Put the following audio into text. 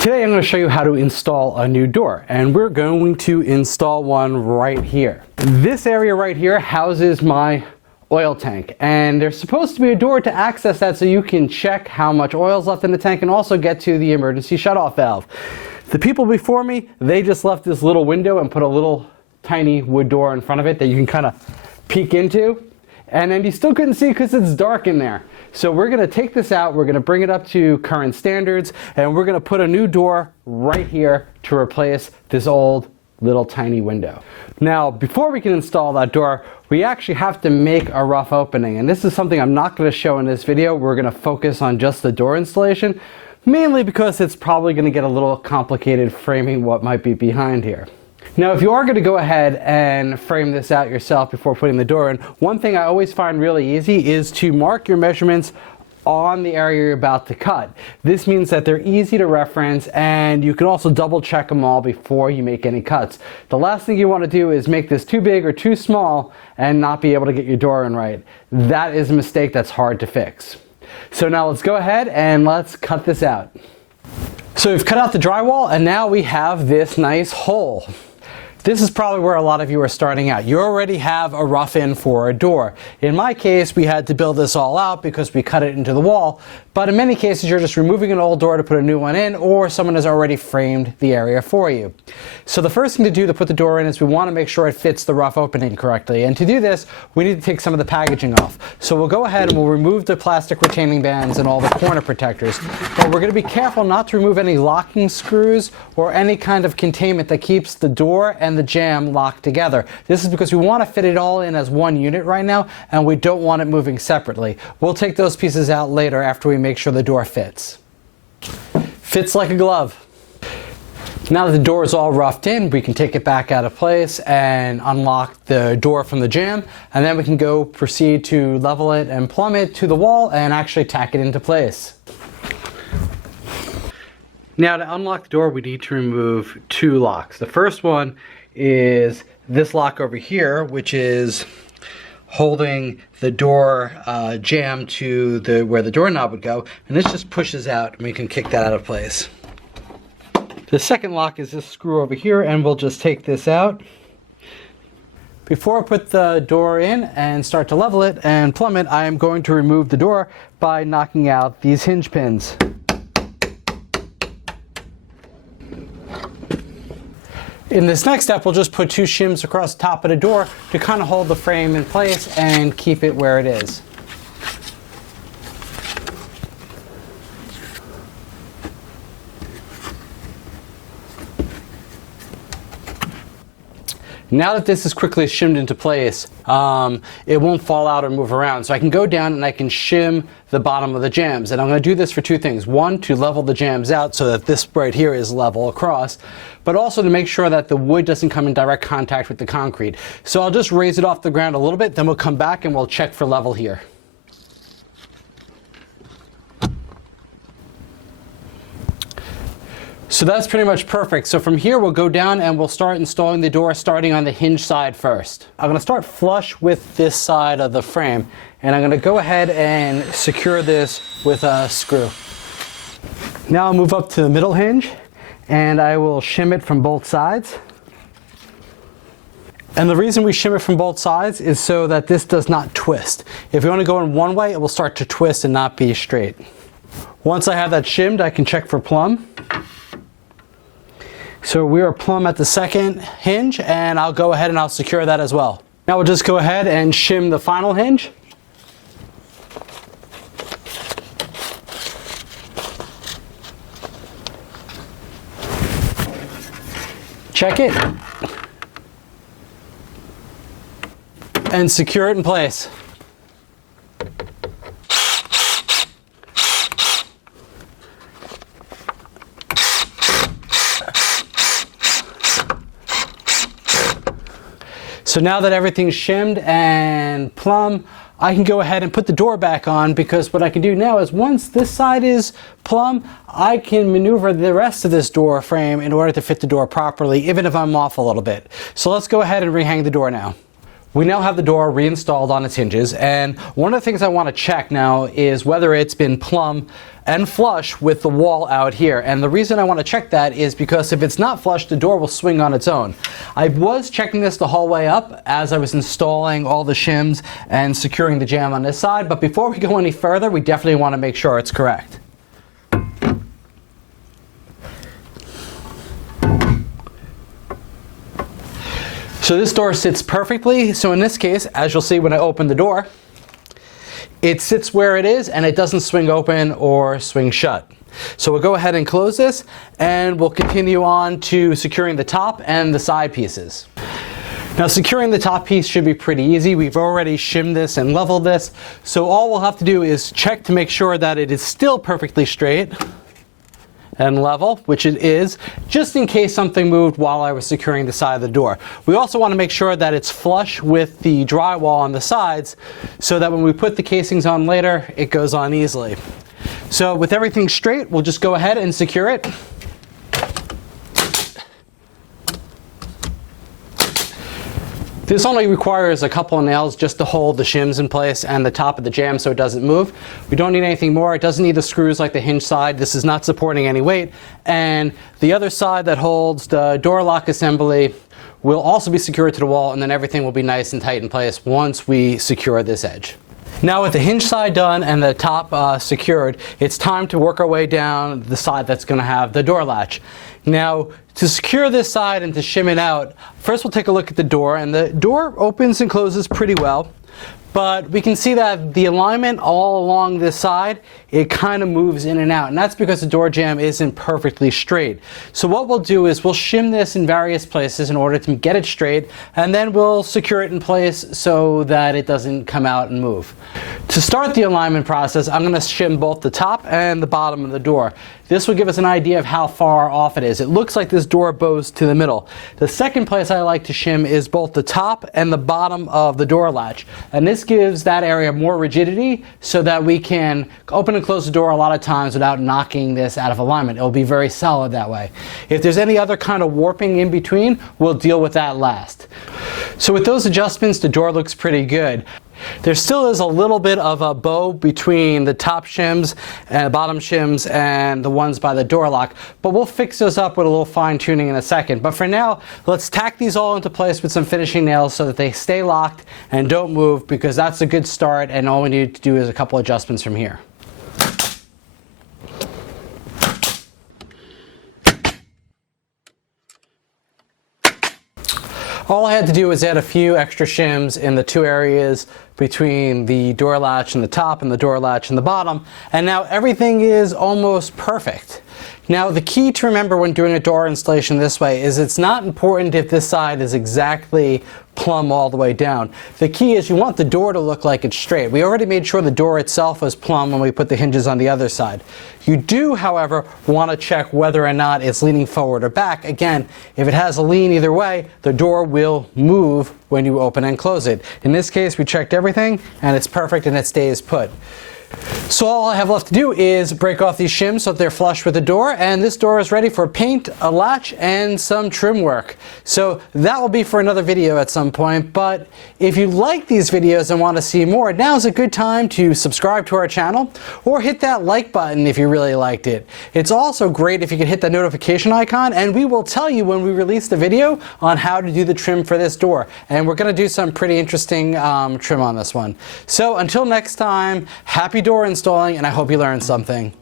Today I'm going to show you how to install a new door, and we're going to install one right here. This area right here houses my oil tank, and there's supposed to be a door to access that so you can check how much oil is left in the tank and also get to the emergency shutoff valve. The people before me, they just left this little window and put a little tiny wood door in front of it that you can kind of peek into, and then you still couldn't see because it's dark in there. So we're going to take this out, we're going to bring it up to current standards, and we're going to put a new door right here to replace this old little tiny window. Now, before we can install that door, we actually have to make a rough opening, and this is something I'm not going to show in this video. We're going to focus on just the door installation, mainly because it's probably going to get a little complicated framing what might be behind here. Now, if you are going to go ahead and frame this out yourself before putting the door in, one thing I always find really easy is to mark your measurements on the area you're about to cut. This means that they're easy to reference, and you can also double check them all before you make any cuts. The last thing you want to do is make this too big or too small and not be able to get your door in right. That is a mistake that's hard to fix. So now let's go ahead and let's cut this out. So we've cut out the drywall, and now we have this nice hole. This is probably where a lot of you are starting out. You already have a rough in for a door. In my case, we had to build this all out because we cut it into the wall. But in many cases, you're just removing an old door to put a new one in, or someone has already framed the area for you. So the first thing to do to put the door in is we want to make sure it fits the rough opening correctly. And to do this, we need to take some of the packaging off. So we'll go ahead and we'll remove the plastic retaining bands and all the corner protectors. But we're going to be careful not to remove any locking screws or any kind of containment that keeps the door and the jamb locked together. This is because we want to fit it all in as one unit right now, and we don't want it moving separately. We'll take those pieces out later after we make sure the door fits. Fits like a glove. Now that the door is all roughed in, we can take it back out of place and unlock the door from the jamb, and then we can go proceed to level it and plumb it to the wall and actually tack it into place. Now to unlock the door, we need to remove two locks. The first one is this lock over here, which is holding the door jamb to where the doorknob would go, and this just pushes out and we can kick that out of place. The second lock is this screw over here, and we'll just take this out. Before I put the door in and start to level it and plumb it, I am going to remove the door by knocking out these hinge pins. In this next step, we'll just put two shims across the top of the door to kind of hold the frame in place and keep it where it is. Now that this is quickly shimmed into place, it won't fall out or move around. So I can go down and I can shim the bottom of the jambs. And I'm going to do this for two things. One, to level the jambs out so that this right here is level across, but also to make sure that the wood doesn't come in direct contact with the concrete. So I'll just raise it off the ground a little bit, then we'll come back and we'll check for level here. So that's pretty much perfect. So from here we'll go down and we'll start installing the door, starting on the hinge side first. I'm going to start flush with this side of the frame, and I'm going to go ahead and secure this with a screw. Now I'll move up to the middle hinge and I will shim it from both sides. And the reason we shim it from both sides is so that this does not twist. If you want to go in one way, it will start to twist and not be straight. Once I have that shimmed, I can check for plumb. So we are plumb at the second hinge, and I'll go ahead and I'll secure that as well. Now we'll just go ahead and shim the final hinge. Check it. And secure it in place. So now that everything's shimmed and plumb, I can go ahead and put the door back on, because what I can do now is once this side is plumb, I can maneuver the rest of this door frame in order to fit the door properly, even if I'm off a little bit. So let's go ahead and rehang the door now. We now have the door reinstalled on its hinges, and one of the things I want to check now is whether it's been plumb and flush with the wall out here. And the reason I want to check that is because if it's not flush, the door will swing on its own. I was checking this the whole way up as I was installing all the shims and securing the jamb on this side, but before we go any further, we definitely want to make sure it's correct. So this door sits perfectly. So in this case, as you'll see when I open the door, it sits where it is and it doesn't swing open or swing shut. So we'll go ahead and close this, and we'll continue on to securing the top and the side pieces. Now securing the top piece should be pretty easy. We've already shimmed this and leveled this. So all we'll have to do is check to make sure that it is still perfectly straight and level, which it is, just in case something moved while I was securing the side of the door. We also want to make sure that it's flush with the drywall on the sides, so that when we put the casings on later, it goes on easily. So with everything straight, we'll just go ahead and secure it. This only requires a couple of nails just to hold the shims in place and the top of the jamb so it doesn't move. We don't need anything more. It doesn't need the screws like the hinge side. This is not supporting any weight. And the other side that holds the door lock assembly will also be secured to the wall, and then everything will be nice and tight in place once we secure this edge. Now with the hinge side done and the top secured, it's time to work our way down the side that's going to have the door latch. Now to secure this side and to shim it out, first we'll take a look at the door, and the door opens and closes pretty well. But we can see that the alignment all along this side, it kind of moves in and out, and that's because the door jamb isn't perfectly straight. So what we'll do is we'll shim this in various places in order to get it straight, and then we'll secure it in place so that it doesn't come out and move. To start the alignment process, I'm going to shim both the top and the bottom of the door. This will give us an idea of how far off it is. It looks like this door bows to the middle. The second place I like to shim is both the top and the bottom of the door latch. And this gives that area more rigidity so that we can open and close the door a lot of times without knocking this out of alignment. It will be very solid that way. If there's any other kind of warping in between, we'll deal with that last. So with those adjustments, the door looks pretty good. There still is a little bit of a bow between the top shims and bottom shims and the ones by the door lock, but we'll fix those up with a little fine tuning in a second. But for now, let's tack these all into place with some finishing nails so that they stay locked and don't move, because that's a good start, and all we need to do is a couple adjustments from here. All I had to do was add a few extra shims in the two areas between the door latch and the top and the door latch and the bottom, and now everything is almost perfect. Now the key to remember when doing a door installation this way is it's not important if this side is exactly plumb all the way down. The key is you want the door to look like it's straight. We already made sure the door itself was plumb when we put the hinges on the other side. You do, however, want to check whether or not it's leaning forward or back. Again, if it has a lean either way, the door will move when you open and close it. In this case, we checked everything and it's perfect and it stays put. So all I have left to do is break off these shims so that they're flush with the door, and this door is ready for paint, a latch, and some trim work. So that will be for another video at some point, but if you like these videos and want to see more, now's a good time to subscribe to our channel or hit that like button if you really liked it. It's also great if you could hit that notification icon, and we will tell you when we release the video on how to do the trim for this door. And we're going to do some pretty interesting trim on this one. So until next time, happy door installing, and I hope you learned something.